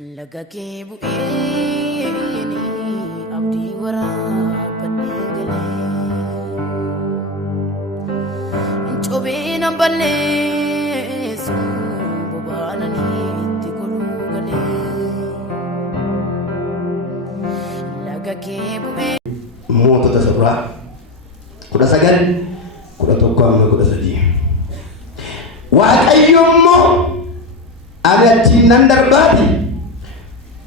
Lagake bu'eeni abdii waraabadhee galee Inchobeen hamballeessu bobaananii itti goluu galee Lagake bu'eeni mootota sabraa 19 11 Waaqayyommoo agatti nan darbaati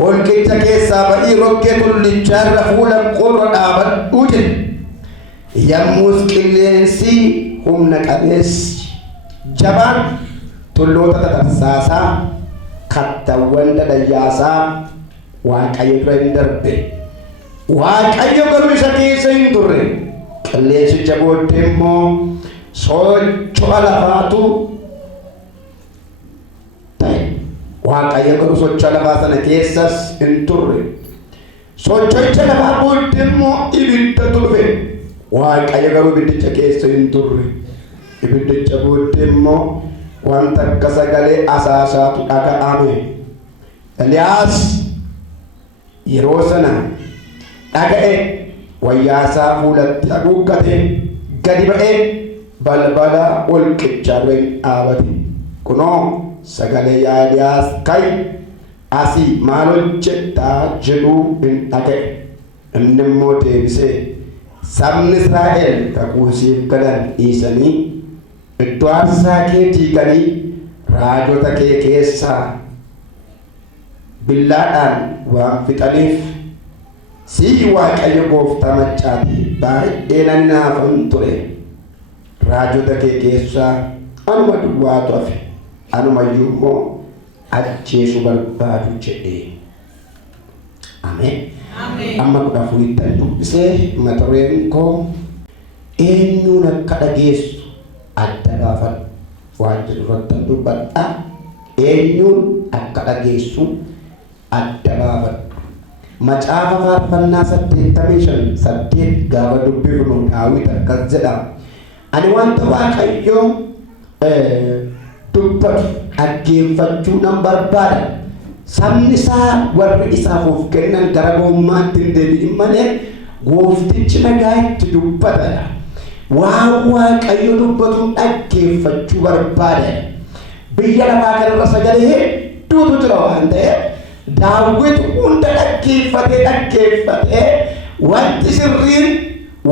olkecha keessaa badii rokkee tullicharra fuula qorra dhaabadhuu jedhe yammuus qilleensi humna qabeessi jabaan tulloota tatarsaasaa kattawwan dhadhayyaasaa Waaqayyo dura hin darbe Waaqayyo garuu isa keessa hin turre qilleensicha booddee immoo socho'a lafaatu Waaqayyo garuu socho'a lafaa sana keessas hin turre socho'icha lafaa booddee immoo ibiddatu dhufe Waaqayyo garuu ibiddicha keessa hin turre ibiddicha booddee immoo wanta akka sagalee asaasaatu dhaga'ame Eliyaas yeroo sana dhaga'e wayyaasaa fuulatti haguuggate gadi ba'ee balbala olqichaa dura dhaabate kunoo sagalee yaa Eliyaas kai asii maal hojjettaa jedhuu hin dhaga'e inni immoo deebisee sabni Israa'el kakuu siif galan dhiisanii iddoo aarsaa kee diiganii raajota kee keessaa billaadhaan waan fixaniif sii Waaqayyo gooftaa maccaati baay'ee nan naafan ture raajota kee keessaa anuma duwwaatu hafe anumayyuu immoo ajjeesuu barbaadu jedhee Ameen. Amma 14 dubbisee mata dureen koo eenyuun akka dhageessu adda baafadhu waan jedhu irratti dubbadha eenyuun akka dhageessu adda baafadhu Macaafa faarfannaa 85 gaafa dubbifnu Daawit akkas jedha ani wanta Waaqayyo dubbatu dhaggeeffachuu nan barbaada sabni isaa warri isaaf of kennan gara gowwummaatti hin deebi'in malee gooftichi nagaa itti dubbatadha waan Waaqayyo dubbatu dhaggeeffachuu barbaada biyya lafaa kanarra sagalee hedduutu jira waan ta'eef Daawit hunda dhaggeeffatee wanti sirriin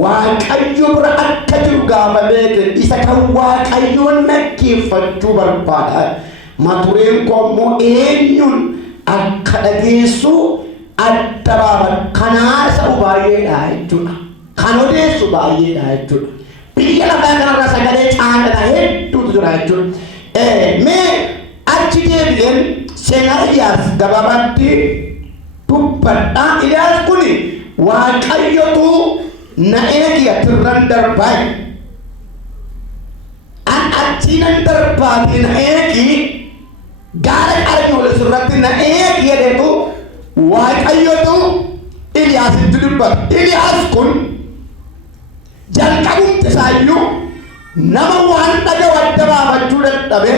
Waaqayyo bira akka jiru gaafa beeke isa kan Waaqayyoon dhaggeeffachuu barbaada mata dureen koo immoo eenyuun akka dhageessu adda baafadhu kan haasa'u baay'eedha jechuudha kan odeessu baay'eedha jechuudha biyya lafaa kanarra sagalee caalaadha hedduutu jira jechuudha mee achi deebi'een seenaa Eliyaas gabaabatti dubbadha Eliyaas kun Waaqayyotu na eegi atirran darbaa an achiinan darbaati na eegi gaara qaryoole sirratti na eegi jedhetu Waaqayyotu Eliyaasitti dubbata Eliyaas kun jalqabumti isaayyuu nama waan dhaga'u adda baafachuu dadhabe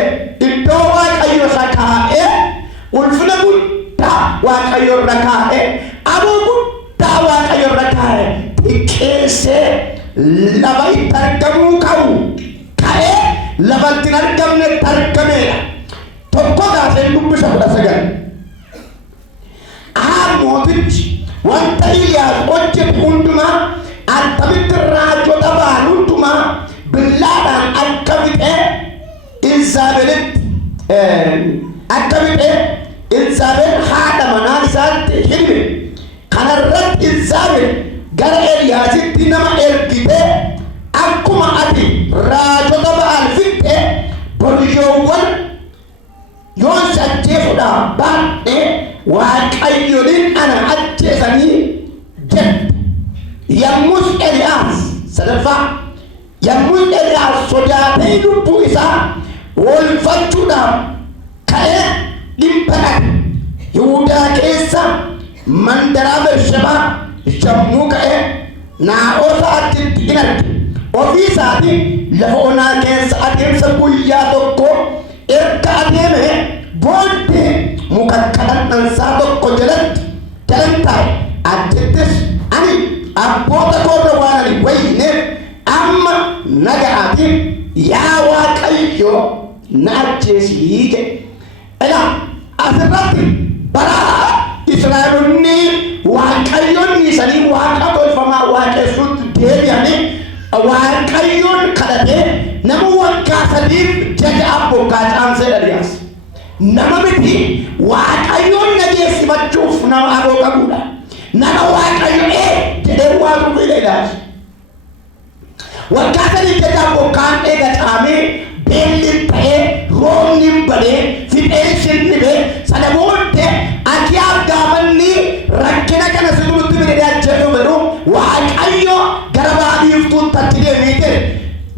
iddoo Waaqayyo isa kaa'ee ulfina guddaa Waaqayyo irra kaa'ee aboo guddaa Waaqayyo irra kaa'ee xiqqeessee lafa itti argamuu qabu ka'ee lafatti hin argamne itti argameedha tokko kaasee dubbisa 19 mootichi wanta Eliyaas hojjetu hundumaa akkamitti raajota ba'an hundumaa billaadhaan akka fixee Izaabel haadha manaa isaatti hime kanarratti Izaabel gara Eliyaasitti nama ergitee akkuma ati raajota ba'an fixxe boriyyoowwan yoon si ajjeesuudhaaf baadhe Waaqayyoon ana ajjeesanii jedhe yammus Eliyaas sadaffaa yammus Eliyaas sodaatee lubbuu isaa oolfachuudhaaf ka'ee dhiphatee Yihuudaa keessa mandaraa Bersheebaa yommuu ka'ee Naa'otaatti in arge ofii isaatii lafa onaa keessa adeemsa guyyaa tokko erga adeeme booddee muka kadhannansaa tokko jalan taa'e. Achittis ani abboota koorra waan ani wayyineef amma naga'aatiin yaa Waaqayyo na ajjeesii jedhe. Egaa asirratti bara Israa'eloonni Waaqayyoon dhiisanii Waaqa tolfamaa waaqessuutti deebi'anii Waaqayyoon kadhatee nama waggaa 3 jaja bokkaa caamsee Eliyaas. Nama miti Waaqayyoon nageessifachuuf nama aboo qabuudha. Nama Waaqayyo jedhee Waaqu Eliyaas. Waggaa 3 jaja bokkaan eega caamee beelli ta'ee roobni badee fixeensi dhibee sana booddee Akiyaab gaafanni rakkina kana siduutti bidee ajjeesu jedhu Waaqayyo gara baadiyyaatti tatti deemee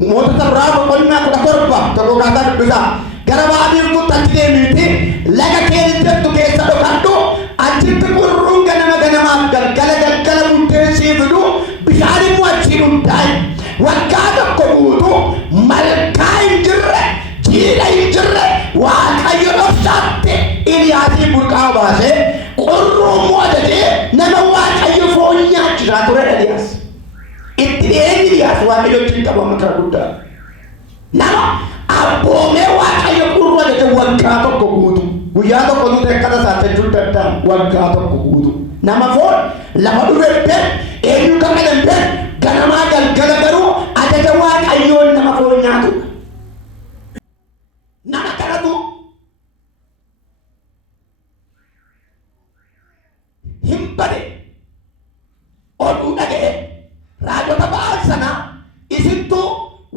mootota biraa boqonnaa 17 tokko kaasaa dubbisaa gara baadiyyaatti tatti deemee laga keessatti keessa dhokadhu achitti qurruun ganamaaf galgala buddeensi fidu bishaan immoo achiin hundaa'e waggaa tokko guutuu malkaa hin jirre jiidha hin jirre Waaqayyo dhofsaatti Eliyaasii burqaa baasee qurruu mooddatee nama Waaqayyo foon nyaachisaa ture Eliyaas. Itti dhiyeenyi Eliyaas Waaqayyo wajjin qabu makara guddaa. Nama abboomee Waaqayyo qurruu ajajee waggaa tokko guutu. Guyyaa tokko nuti akkana saatachuu danda'an waggaa tokko guutu. Nama foon lafa dhufettee eenyu kan jedhamtee ganamaa galgala garuu ajaja Waaqayyoon nama foon nyaatudha. Nama kanatu hin bade oduu dhaga'e raajota ba'aan sana isintu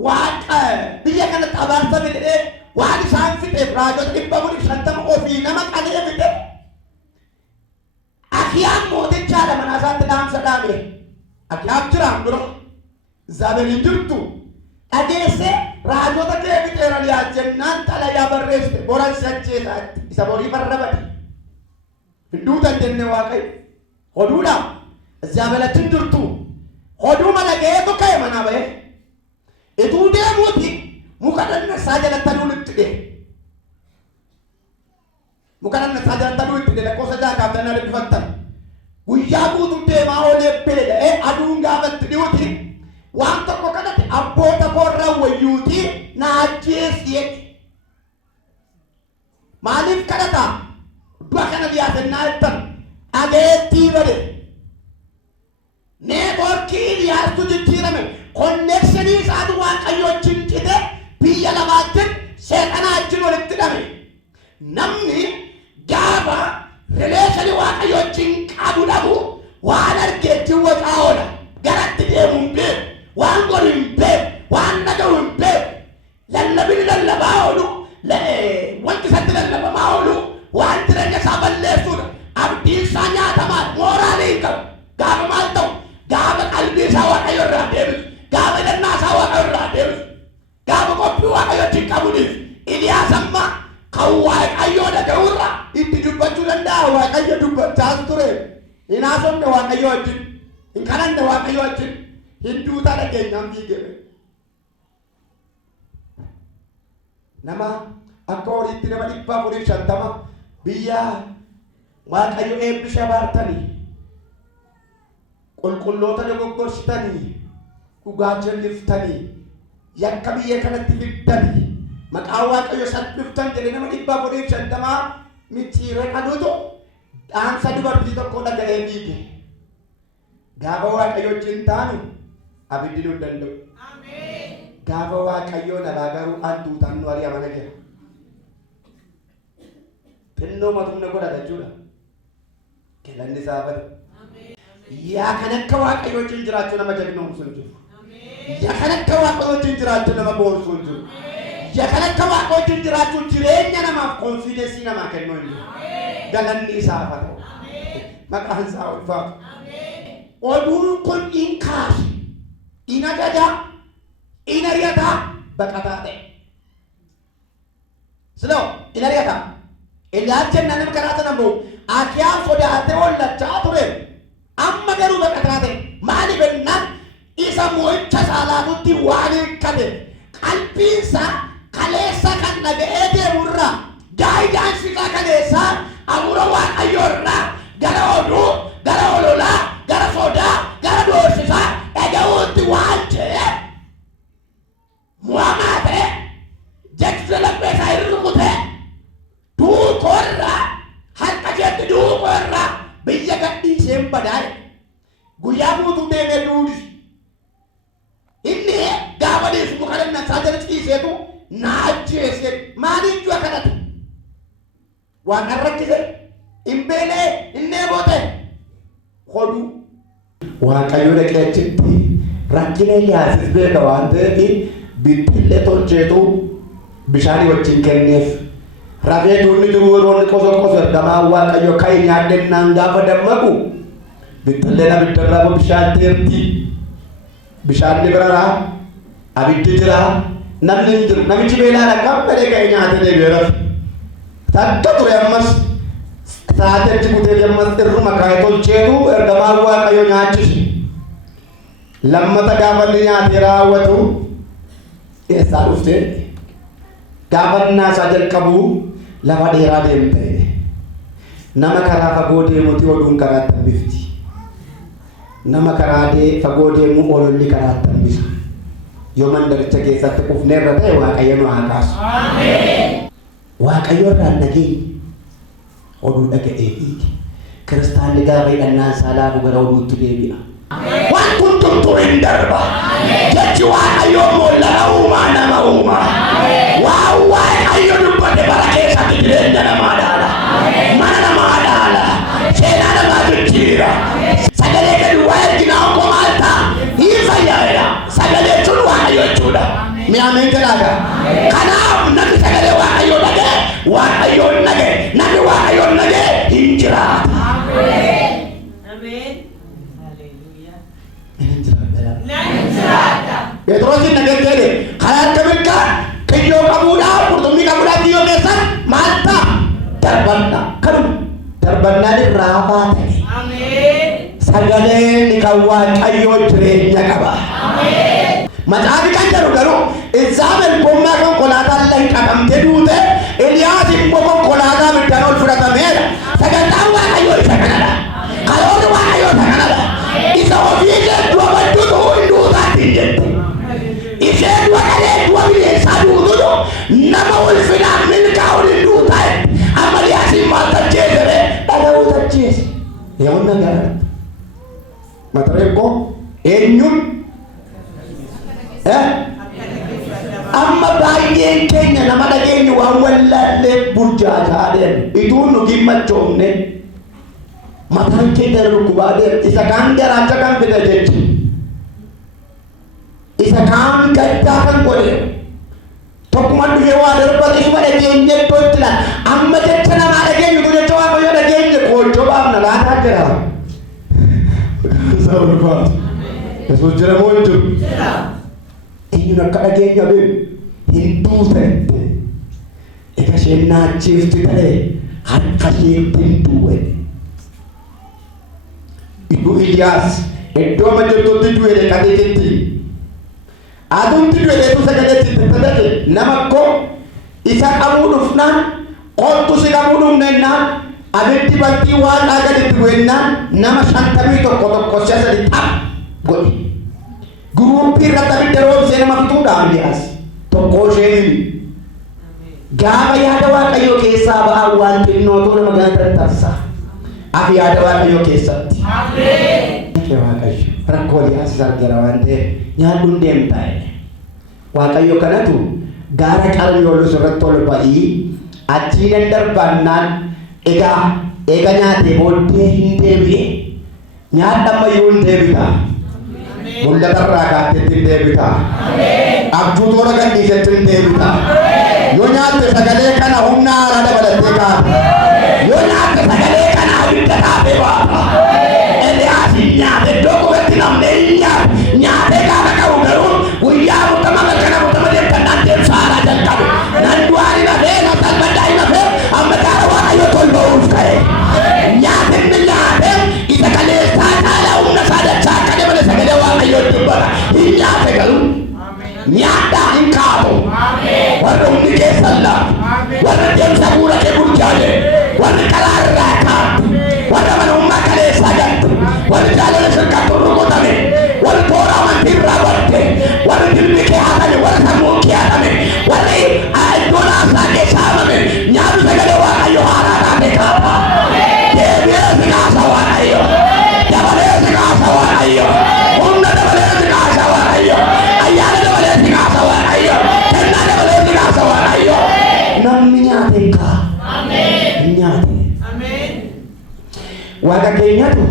Waaqa biyya kanatti abaarsa fidee waan isaan fixeef raajota 150 ofii nama qalee fide Akiyaab mootichaadha mana isaatti dhaamsa dhaame. Akiyaab jiraan dura Zaabel hin jirtu dhageesse raajota kee fixeera Eliyaas jennaan xalayaa barreessite boran sajjeesaatti isa borii farrabate hinduutan jenne Waaqayyo oduudhaaf Zaabelatin jirtu oduma dhaga'eetu ka'e manaa ba'e ituu deemuuti muka dhannasaa jalatti aduun itti dhee muka dhannasaa jalatti aduun itti dhee lakkoofsa jaakaaftanaa dubbifattan guyyaa guutuu deemaa oolee beela'ee aduun gaafatti dhi'uuti waan tokko kanatti abboota koorra wayyuuti na ajjeesii maaliif kadhata du'a kana dhiyaatannaa jettan dhageettii bade neetwoorkii Eliyaastu jijjiirame konnekshinii isaatu Waaqayyo wajjin cite biyya lamaattin seexanaa wajjin walitti hidhame namni gaafa rileeshinii Waaqayyo wajjin qabu dhabu waan argeetti wacaa oola garatti deemu hin beeku waan godhu hin beeku waan dhaga'u hin beeku lallabini lallabaa oolu wanti isatti lallabamaa oolu waan jireenya isaa balleessuudha abdiin isaa nyaatamaa mooraalii hin qabu gaafa maal ta'u gaafa qalbii isaa Waaqayyo irraa deebisu gaafa hidhannaa isaa Waaqayyo irraa deebisu gaafa qophii Waaqayyo wajjin qabuudhiif Eliyaas amma kan Waaqayyo dhaga'urra itti dubbachuu danda'a. Waaqayyo dubbachaas ture hin haasofne Waaqayyo wajjin hin kadhanne Waaqayyo wajjin hin duutaa dhageenyaan fiigame nama akka horiitti nama 450 biyya Waaqayyo eebbisee baartanii qulqulloota dogoggorsitanii dhugaa jalliftanii yakka biyya kanatti fiddanii maqaa Waaqayyo salphiftan jedhe nama 450 mitiire qaduutu dhaamsa dubartii tokko dhaga'ee fiige. Gaafa Waaqayyo wajjin taanu abiddi nu danda'u. Gaafa Waaqayyo nalaa garuu antuutaan nu ari'amana jira. Xinnoo matumna godhata jechuudha. Galanni isaa bada. Yaa kan akka Waaqayyo wajjin jiraachuu nama jagnoomsu hin jiru. Yaa kan akka Waaqayyo wajjin jiraachuu nama boonsu hin jiru. Yaa kan akka Waaqayyo wajjin jiraachuu jireenya namaaf konfiidensii namaa kennuu hin jiru. Galanni isaa bada. Maqaan isaa ulfaatu. Oduun kun in kaasi, in ajaja, in ari'ata baqataa ta'e. Siloo in ari'ata. Eliyaas jennaan nama karaa sana immoo Akiyaab sodaatee hollachaa ture. Amma garuu baqataa ta'e. Maaliif jennaan isa moo'icha saalaatutti waan hiikkate qalbiinsa kaleessa kan dhaga'ee deemurraa gaayidaansii kaleessaa isheen badaa guyyaa guutuu deemee duudi inni gaafa deessu mukarannaa isaa jala ciiseetu naajjeese maaliif jua kanatu waan arrakkise imbeelee innee boote hodhu waaqayyo dhaqee achitti rakkina Eeliyaasis beeka waan ta'eef bittillee tolcheetu bishaanii wajjin kenneef rafee duunni jiru yeroonni qoso ergamaa waaqayyo ka'ii nyaadhennaan gaafa dammaqu bittilleen abiddarraa bishaan teerti bishaan ni biraraa abiddi jira namni hin jiru namichi beelaan akkam fedhee ka'ee nyaate deebi'eera takka ture ammas saateetti buteef ammas irruma kaa'ee tolcheetu ergamaa waaqayyo nyaachise lammata gaafa inni nyaatee raawwatu eessaa dhufte gaafa naasaa jalqabu lafa dheeraa deemte nama karaa fagoo deemuti oduun karaa tambifti nama karaa fagoo deemu ololli karaa tambisa yoo mandaricha keessatti ufneerra ta'e waaqayyo nu haa kaasu waaqayyo irraan nageenya oduu dhaga'eefiiti kiristaanni gaafa hidhannaan isaa laafu gara oduutti deebi'a waan hundumtuu hin darba jechi waaqayyoo moollaa uumaa nama uumaa waan waaqayyo dubbate bara keessatti jireenya namaa dhaala mana namaa dhaala seenaa namaa jijjiira sagalee gadi waa erginaa onko maalta hin fayyaadha sagalee sun waaqayyo jechuudha mi'aameen jedhaaga kanaaf namni sagalee waaqayyoo dhagee waaqayyoon nagee namni waaqayyoon nagee hin jiraata Petrosin nagajjere karaa kabirka kiyyoo qabuudhaaf qurxummii qabuudhaaf kiyyoo keessan maalta darbannaan irraa baatani sagaleen kan waaqayyoo jireenya qaba macaafi kan jedhu garuu Izaabel gommaa konkolaataa illee qabamtee duute Eliyaas immoo konkolaataa biddaan ol fudhatameera sagantaan waaqayyoo isa kanadha karoorri waaqayyoo isa kanadha isa ofii jedhu abadduutu hinduutaatti hin jette isheen waqalee du'a bineensaa duututu nama ulfinaan milkaa'uun hin duutae amma Eliyaasiin maal tacheesere dhaga'uu tacheese yoon nagara matareen koo eenyuun amma baay'een keenya nama dhageenyu waan wallaallee burjaataa deemu ituun nu gimmachoomne mataan keenya dhukkubaa deemu isa kaan garaacha kan fida jechu isa kaan gaddaa kan godhe tokkuma dhufee waa darbatu isuma dhageenye iddootti la amma jecha namaa dhageenyu tu jecha waan fayyoo dhageenye qoochoo baafna laataa jira isaa ulfaatu yesuus jedhamoo hin jiru eenyuun akka dhageenya beeku hin duutette ega isheen naachiifti ta'e harka isheetti hin du'e iddoo Eliyaas iddoo amma jirtutti du'e dhaqatee jetti aduutti du'e dheetu sagaleetti tattaate nama koo isa qabuu dhufnaan qoltu si qabuu dhufnennaan abiddi battii waaqaa gaditti bu'ennaan nama 51 si'a sadi xap godhe Gurupi irratti abidda roobsee nama fixuudhaan Eliyaas tokko isheen gaafa yaada waaqayyoo keessaa ba'an waan xinnootu nama gana tattarsa afi yaada waaqayyoo keessatti waaqayyo rakkoo Eliyaas argara waan ta'eef nyaadhuun deemtaa'e waaqayyo kanatu gaara Qarmeloos irratti ol ba'ii achii dandarbannaan eega nyaatee booddee hin deebi'e nyaadha ammayyuu hin deebita mul'ata irraa kaatteetti hin deebita abjuu toora gadhiisetti hin deebita yoo nyaatte sagalee kana humna haaraa dabalattee kaata yoo nyaatte sagalee kana abidda kaatee baata Eliyaas hin nyaate iddoo qubatti namne hin nyaate gaafa qabu garuu guyyaa 40 deemtannaan deemsa haaraa jalqabe nan du'aan himafee nan salmaddaa himafee amma gaara waaqayyoo tol ba'uuf ka'e nyaate inni nyaate isa kaleessaa caalaa humna isaa dachaa akka dabale sagalee waaqayyoo dubbata hin nyaate garuu nyaadhaa hin kaatu warra hundi keessan laatu warra deemsa buura kee bulchaale Waaqa keenyatu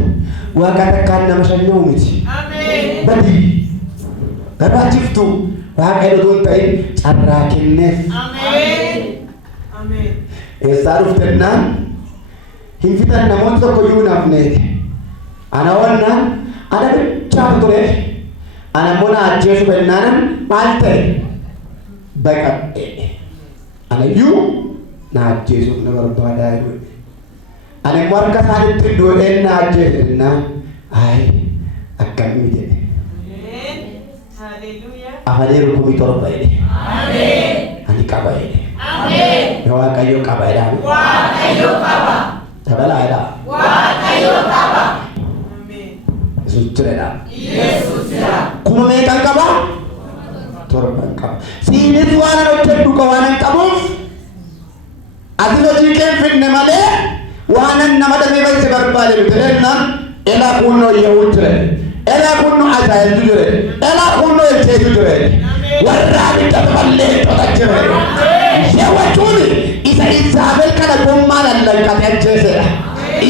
waaqa takkaan nama shanyoo miti. Badii barbaachiftu waaqa hedduun ta'in carraa kenneef. Eessaa dhuftennaan hin fixan namoonni tokko iyyuu naafneeti. Ana wannaan ana bichaatu ture. Ana immoo na ajjeesu bennaanan maal ta'e baqadhe. Ana iyyuu na ajjeesuuf na barbaadaa jiru. Ana immoo harka isaanitti doodheen na ajjeesu jennaan akkamii jedhe. Afanii rukumii torba jedhe. Ani qaba jedhe. Waaqayyo qaba jedhaan. Waaqayyo qaba. Dabalaa jedhaa. Waaqayyo qaba. Yesuus jireedha. Yesuus jira. Kuma meeqan qaba? Torban qaba. Siinis waan an hojjedhu waan an qabuuf ati hojii kee hin fidne malee waan an nama damee balse barbaade jennaan elaa kunnoo yehuun jire. Elaa kunnoo ajaa'ibtu jire. Elaa kunnoo ilcheetu jire. Warraa biddata balleessota jire. Yewachuun isa Izaabel kana gommaadhaan lanqate ajjeesedha.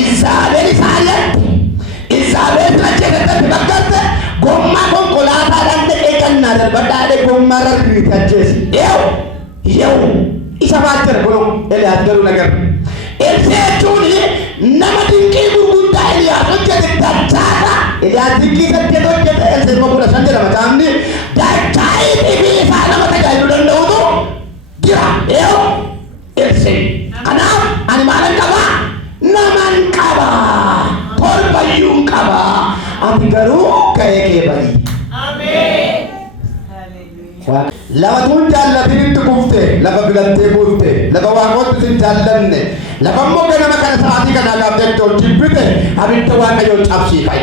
Izaabel isaaniitti. Izaabel ajjeesetti bakkaatti gommaa konkolaataadhaan dhaqee kannaa darbadhaadhee gommaa rarriitti ajjeese. Yehu isa baachira kunoo Eliyaas garuu nagar. Elsee jechuun nama dinqii gurguddaa Eliyaas hojjete dachaadha. Eliyaas dinqii saddeet hojjete Elsee immoo 15 jedhama taa'amni dachaa'iitii fi isaa nama tajaajiluu danda'utu jira. Elsee kanaaf ani maalan qaba? Naman qaba. Torbayyuun qaba. Ati garuu ka'ee kee ba'i. Lafa tun jaallatiin itti kufte, lafa filattee buufte, lafa waaqootti sin jaallanne, lafa immoo ganama kana sa'aatii kanaa gaaftee itti ol jibbite, abidda Waaqayyoon cabsii qabi.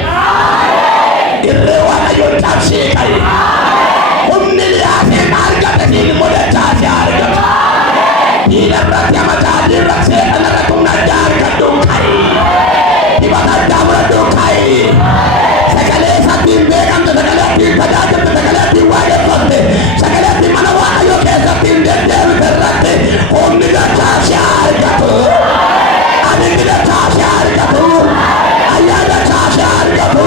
Irree Waaqayyoon cabsii qabi. Humni liyaasee argate siin immoo dachaasee argata. Diina irratti amataa irratti seetan irratti humna addaa argadhu qabi. Dibata addaa muradhu qabi. Sagalee isaatiin beekamte, sagalee ittiin tajaajilte, sagalee ittiin waaqeffatte, sagalee ittiin mana Waaqayyoo keessatti hin deddeebite irratti humni dachaasee argatu. Abiddi dachaasee argatu. Ayyaana dachaasee argatu.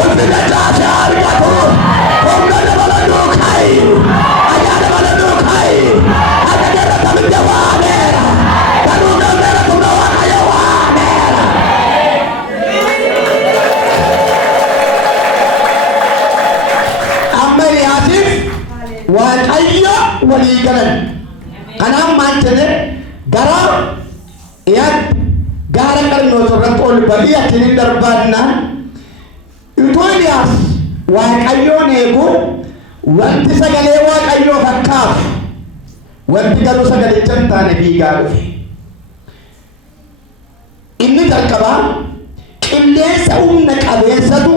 Ulfi dachaasee argatu. Humna dabaladuu qabi. Ayyaana dabaladuu qabi. Akka jarrata abidda waameera. Garuu namneera humna Waaqayyoo waameera. Amma Eliyaasiif Waaqayyo walii galan. Kanaaf maal jedhe gara gaara Qarmeloos irratti ol ba'ii achiin darbaannaan utuu Eliyaas Waaqayyoon eegu wanti sagalee Waaqayyoo fakkaatu wanti garuu sagalicha hin taane fiigaa dhufe. Inni jalqabaa qilleensa humna qabeessatu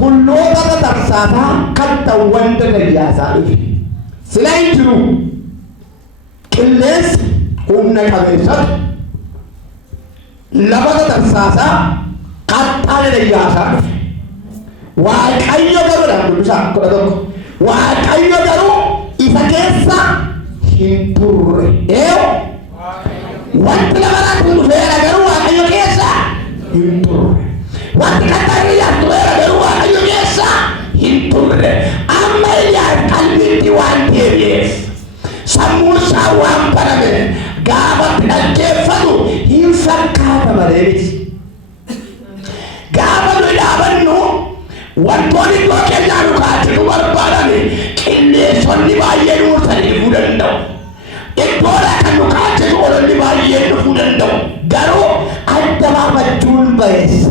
tulloota tatarsaasaa kattawwan Eliyaasaa dhufe. Sila hin jiru qilleensi humna qabeessatu lafa tatarsaasaa kattaan Eliyaasaa dhufe. Waaqayyo garuu dhabdubisaa 11 Waaqayyo garuu isa keessa hin turre. Wanti lafarraa kun dhufeera garuu Waaqayyo keessa hin turre. Wanti kattaan Eliyaas dhufeera garuu Waaqayyo keessa hin turre. Amma Eliyaas qalbiitti waan deebi'eef sammuun isaa waan barame gaafatti dhaggeeffatu hin fakkaata malee miti. Gaafa nu dhaabannu wantoonni iddoo keenyaa nu kaachuu barbaadan qilleensonni baay'een murtanii dhufuu danda'u. Iddoodhaa kan nu kaachuu oolonni baay'een dhufuu danda'u. Garuu adda baafachuun bayeessa.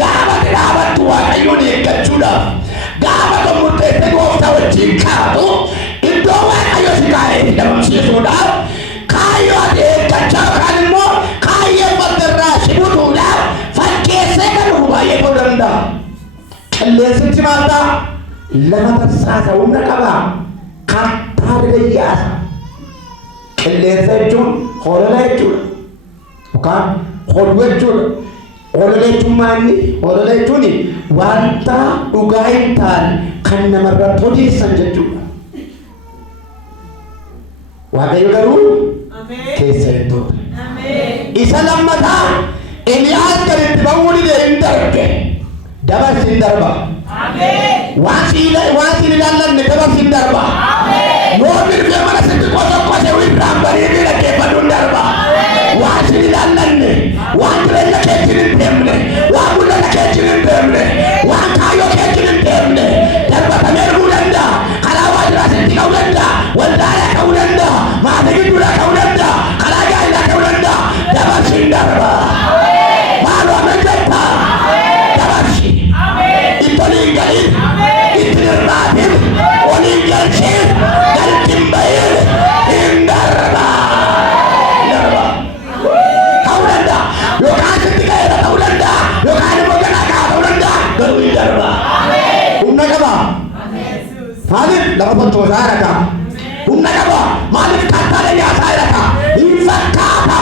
Gaafa dhaabattu Waaqayyoon eeggachuudhaaf gaafa murteessee gooftaa wajjin kaatu iddoo Waaqayyo si kaa'ee dhabamsiisuudhaaf kaayyoo ati eeggachaa yookaan immoo kaayyeeffatte irraa si butuudhaaf fakkeessee kan dhufu baay'ee ta'uu danda'a. Qilleensichi maataa lafa tarsaasa humna qabaa kattaa Eliyaasa. Qilleensa jechuun holola jechuudha yookaan hoduu jechuudha. Holola jechuun maanni? Holola jechuun wanta dhugaa hin taane kan namarratti odeessan jechuudha. Waaqayyo garuu keessa hin turre. Isa lammataa Eliyaas gaditti ba'uun hin darbe. Dabarsi hin darba. Waan siin ilaallanne dabarsi hin darba. Yoo mirgee mana sitti qote wirraan bareedee dhaggeeffatu hin darba. Waan siin ilaallanne, waan jireenya keetiin hin deemne, waan mul'ata keetiin hin deemne, waan kaayyoo keetiin hin deemne darbatamee dhufuu danda'a. Karaa waajjiraa sitti ka'uu danda'a. Waldaadhaa ka'uu danda'a. Maatii gidduudhaa ka'uu danda'a. Karaa gaa'ilaa ka'uu danda'a. Dabarsi hin darba. Maaloo amantaa dabarsi. Itoliin galii, ittiin irraatiin, waliin galchiin, galtiin bahiin hin darba. Ta'uu danda'a. Yookaan sitti ga'eera ta'uu danda'a. Yookaan immoo ganaa ka'a ta'uu danda'a. Garuu hin darba. Humna qaba. Maaliif lafa sochoosaa irra humna qaba. Maaliif kattaalee nyaataa irra hin fakkaata.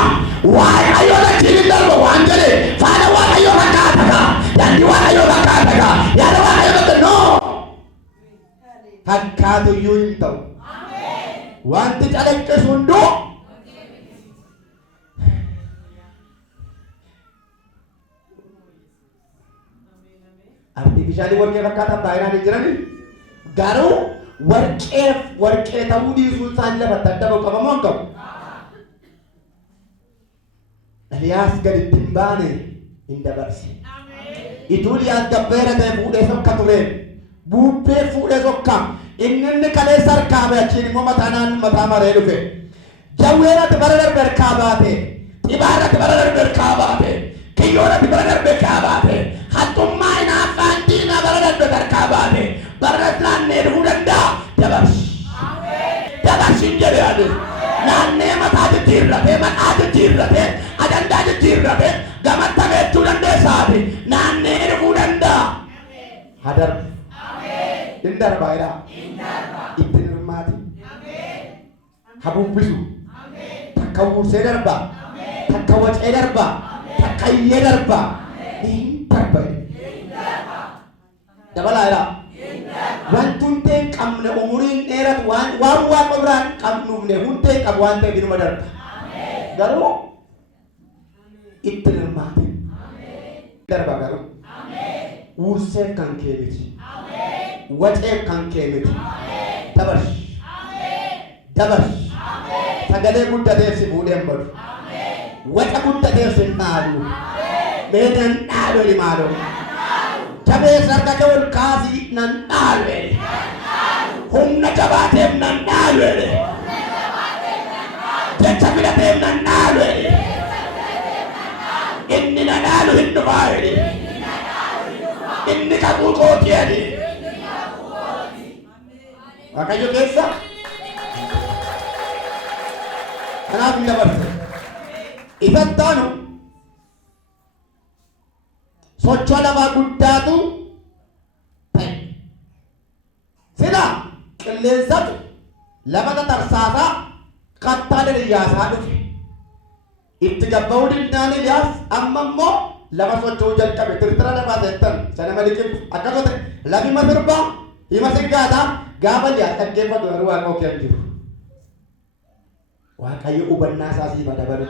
Waaqayyo lachiin hin darba waan jedhe faana waaqayyo fakkaata ka. Yaadni waaqayyo fakkaata ka. Yaada waaqayyo fakkaata noo. Fakkaatu iyyuu hin ta'u. Wanti calaqqisu hunduu artifishaalii warqee fakkaatan baay'inaan hin jirani. Garuu warqee ta'uu dhiisuu isaan lafatti adda ba'u qabamoo hin qabu. Eliyaas gaditti hin baane hin dabarse. Ituu Eliyaas gabbeera ta'e fuudhee sokka ture. Buubbee fuudhee sokka. Inni kaleessa harkaa ba'e achiin immoo mataa maree dhufe. Jawweenatti bara darbe harkaa baate. Xibaarratti bara darbe harkaa baate. Kiyyoorratti bara darbe harkaa baate. Hattummaa hinaaffaan diinaa bara darbe harkaa baate. Bara naannee dhufuu danda'a. Dabarsi. Dabarsi hin jedhe ade. Naannee mataa jijjiirratee, maqaa jijjiirratee, ajandaa jijjiirratee, gamatti beektuu dandeessaati. Naannee dhufuu danda'a. Hadarba. Hin darba jedhaa. Ittiin hirmaati. Habubbisu. Takka wursee darba. Takka wacee darba. Takka iyyee darba. Hin darba. Dabalaa jedhaa. Wanti hundee hin qabne umuriin dheeratu waan waaqa biraan qabnuufne hundee qabu waan ta'eef inuma darba. Garuu ittiin hirmaate. Darba garuu. Wurseef kan kee miti. Waceef kan kee miti. Dabarsi. Dabarsi. Sagalee guddateef si fuudhee hin badu. Waca guddateef si hin dhaalu. Meeshaan dhaalu ni maaloo. Jabeessa harka kee ol kaasii nan dhaalu. Humna jabaateef nan dhaalu. Jecha filateef nan dhaalu. Inni na dhaalu hin dhufaa. Inni kakuu kootii. Waaqayyo keessa. Kanaaf hin dabarse. Isatti aanu socho'a lafaa guddaatu ta'e. Sila qilleensatu lafa tatarsaasaa kattaa diriyyaasaa dhufe. Itti gabba'uu dindaan Eliyaas amma immoo lafa socho'uu jalqabe. Tirtira lafaa seettan sana maliqimtu akkasuma ta'e lafi masirbaa hima siggaataa gaafa Eliyaas dhaggeeffatu garuu waaqa okkee jiru. Waaqayyo hubannaa isaa siif dabalu.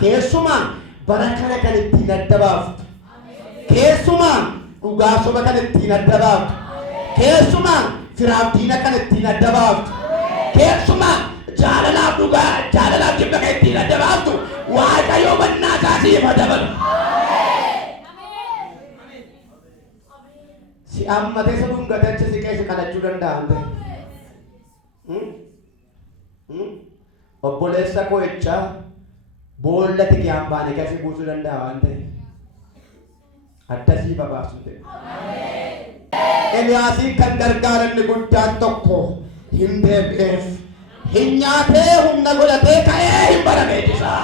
Keessumaa bara kana kan ittiin adda baaftu. Keessumaa dhugaa soba kan ittiin adda baaftu. Keessumaa firaaf diina kan ittiin adda baaftu. Keessumaa jaalalaaf dhugaa jaalalaaf jibba kan ittiin adda baaftu. Waaqayyo hubannaa isaa siif dabalu. Si ammatee isa dhungatee achi siqee si kadhachuu danda'a. Obboleessa koo jechaa boolla tikyaan baane kasi buusuu danda'a waan ta'eef addasii babaasu ta'e. Eliyaasiin kan gargaaranni guddaan tokko hin deebi'eef hin nyaatee humna godhatee ka'ee hin baramee isaa.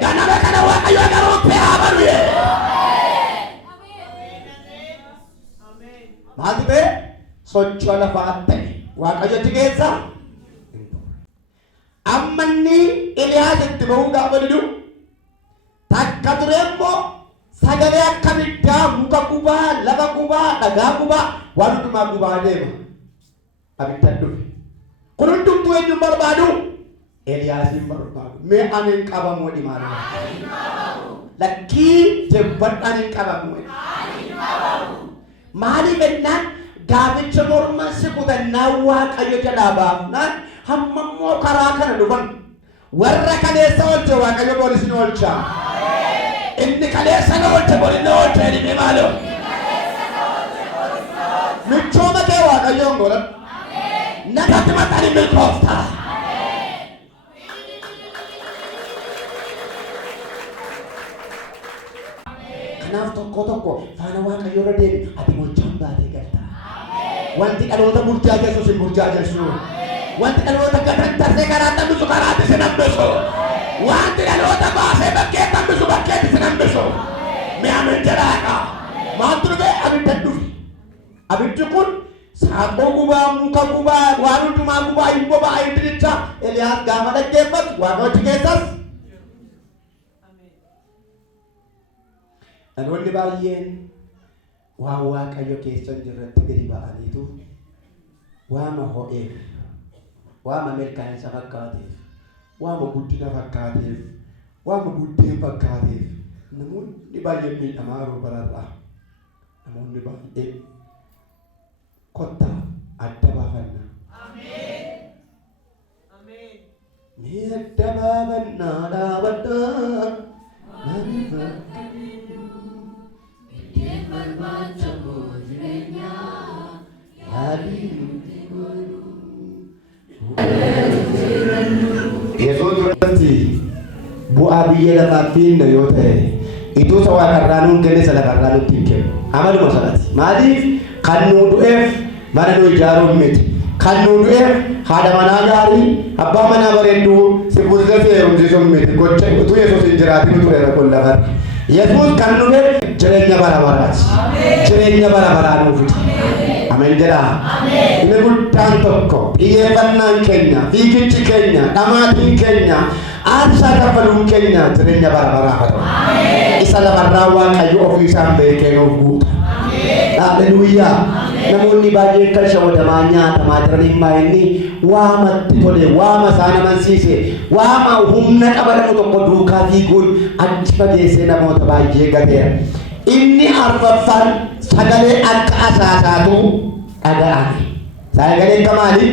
Ganama kana waaqayyo garuutti haa baru'e. Maaltu ta'e socho'a lafaa ta'e waaqayyo achi keessa. Ammanni Eliyaas itti ba'uu gaafa didu takka ture immoo sagalee akka biddaa muka gubaa lafa gubaa dhagaa gubaa waan hundumaa gubaa deema. Abidda dhufe. Kun hundumtuu eenyuun barbaadu? Eliyaasiin barbaadu. Mee ani hin qabamu dhimaadha. lakkii jebbadhaan hin qabamu. Maaliif ennaan gaaficha morma si kutannaa Waaqayyo jalaa baafnaan hamma immoo karaa kana dhufan warra kaleessa oolche Waaqayyo boris ni oolcha. Inni kaleessa na oolche boris na oolcha jedhime maaloo michooma kee Waaqayyoon godhan natatti maxxanii milkoofta. Kanaaf tokko faana Waaqayyo irra deemi ati mochaan baatee galta. Wanti dhaloota burjaa Yesuus hin burjaa jechuudha. Wanti dhaloota gatan tarsee karaa tambisu karaatti sin hambisu. Wanti dhaloota baasee bakkee tambisu bakkeetti sin hambisu. Mee amin jedhaaqa. Maaltu dhufe abidda dhufi. Abiddi kun saaqoo gubaa, muka gubaa, waan hundumaa gubaa, hin bobaa, hin diricha. Eliyaas gaafa dhaggeeffatu Waaqayyochi keessas. Dhaloonni baay'een waan Waaqayyo keessa jirratti gadi ba'aniitu waama ho'eef, waama milkaa'insa fakkaateef, waama guddina fakkaateef, waama guddeen fakkaateef namoonni baay'een miidhamaa jiru bararraa. Namoonni baay'een kottaa adda baafanna. Mee adda baafannaa dhaabaddaa Yesuus duratti bu'aa biyya lafaaf fiinna yoo ta'e iddoo isa waaqarraa nuun kenne isa lafarraa nutti hin kennu. Amaluma sanatti. Maaliif kan nuu du'eef mana nu ijaaruun miti. Kan nuu du'eef haadha manaa gaarii abbaa manaa bareedduu si bulchee heerumsiisuun miti. Gocha utuu Yesuus hin jiraatin tureera kun lafarra. Yesuus kan nuuf jireenya bara baraati. Jireenya bara baraa nuuf fide. Ameen jedhaa. Inni guddaan tokko xiyyeeffannaan keenya, fiigichi keenya, dhamaatiin keenya, aarsaa kaffaluun keenya jireenya bara baraa haa ta'u. Isa lafarraa Waaqayyo ofii isaan beekee nuuf guuta. Haleluuyaa. Namoonni baay'een kan shawwadamaa nyaatamaa jiraniin baay'inni waamatti tole, waama isaan amansiise, waama humna qabadamu tokko duukaa fiiguun achi fageessee namoota baay'ee gateera. Inni arfaffaan sagalee akka asaasaatu dhaga'ame. Sagalee akka maali?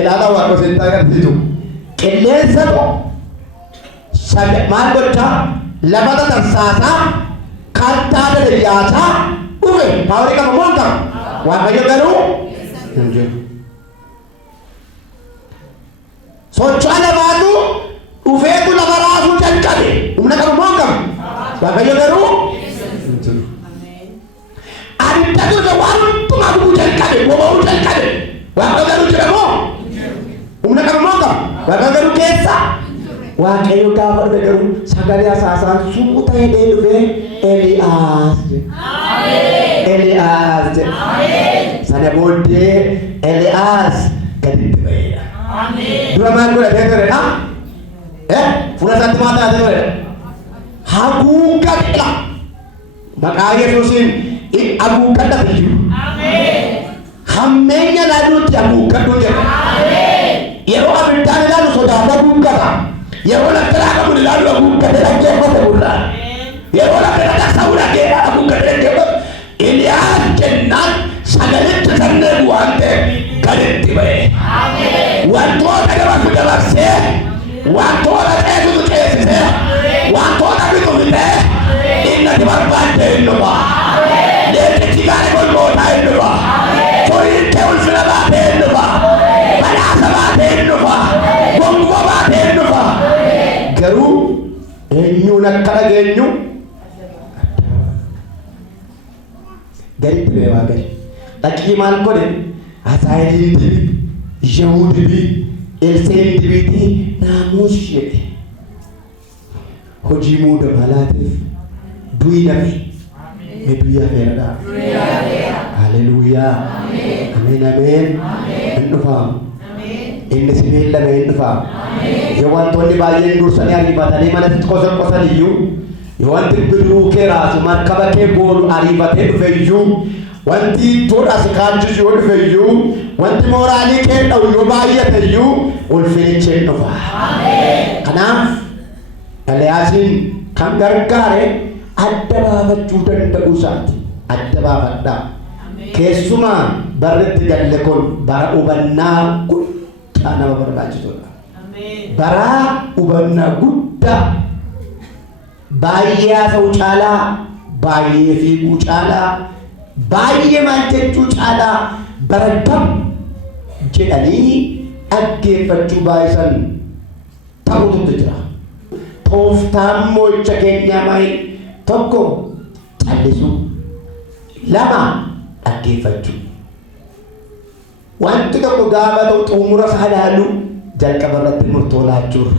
Ilaala Waaqoo isin agarsiisu. Qilleensa maal gochaa? Lafa tasaasaasaa, kattaa dadayaasaa dhufe. Paawurii qaba moo qaba? Waaqayyo garuu hin jiru. Socho'aa lafaatu dhufeetu lafa raasuu jalqabe. Humna qabu moo qabu? Waaqayyo garuu hin jiru. Abidda ture waan hundumaa gubuu jalqabe, boba'uu jalqabe. Waaqayyo garuu jira moo? Humna qabu moo qabu? Waaqayyo garuu keessa. Waaqayyo gaafa dhufe garuu sagalee asaasaan suuta hidhee dhufe Eliyaas jedhe. Eliyaas jedhe. Sana booddee Eliyaas gaditti ba'eera. Dura maal godhatee turedha? Fuula isaatti maal taatee turedha? Haguuggadha. Maqaa Yesuusiin haguuggadhatu jiru. Hammeenya laaluutti haguuggadhu jedha. Yeroo abiddaan ilaalu sodaata haguuggata. Yeroo laftiraa qabuun ilaalu haguuggatee dhaggeeffata gurraa. Yeroo laftiraa dhaqsa'uu dhaggeeffata haguuggatee dhaggeeffata. Eliyaas jennaan sagaletti kanneen waan ta'eef gaditti ba'e. Wantoota dabarsu dabarsee, wantoota qeesutu qeessisee, wantoota bitu bitee, inni ati barbaadde hin dhufa. Leenjichi gaara golbootaa hin dhufa. Furiin kee ulfina baatee hin dhufa. Badhaasa baatee hin dhufa. Gonfoo baatee hin dhufa. Garuu eenyuun akka dhageenyu gaditti ba'e Waaqayyo. Dhaqii maal godhe? Hazaayiliin dibi, Yehuu dibi, Elseen dibiiti naamuus jedhe. Hojii muuda malaatiif du'i nafe. Mee du'i hafeeradha. Haleluuyaa. Ameen ameen. Hin dhufaamu. Inni si beellame hin dhufaamu. Yoo wantoonni baay'een dursanii ariifatanii manatti qosan iyyuu, yoo wanti bidiruu kee raasu markaba kee goolu ariifatee dhufe iyyuu, wanti tuudhaa si kaachis yoo dhufe iyyuu, wanti mooraalii kee dha'u yoo baay'ate iyyuu ulfinichi hin dhufa. Kanaaf Eliyaasin kan gargaare adda baafachuu danda'uu isaati. Adda baafadhaa. Keessumaa barreetti galle kun bara hubannaa guddaa nama barbaachisudha. Bara hubannaa guddaa baay'ee haasa'uu caalaa, baay'ee fiiguu caalaa, baay'ee maal jechuu caalaa bara kam jedhanii dhaggeeffachuu baay'isan ta'utu jira. Tooftaan mo'icha keenyaa maali? Tokko callisuu, lama dhaggeeffachuu. Wanti tokko gaafa ta'u xumura isaa ilaaluu jalqaba irratti murtoo laachuudha.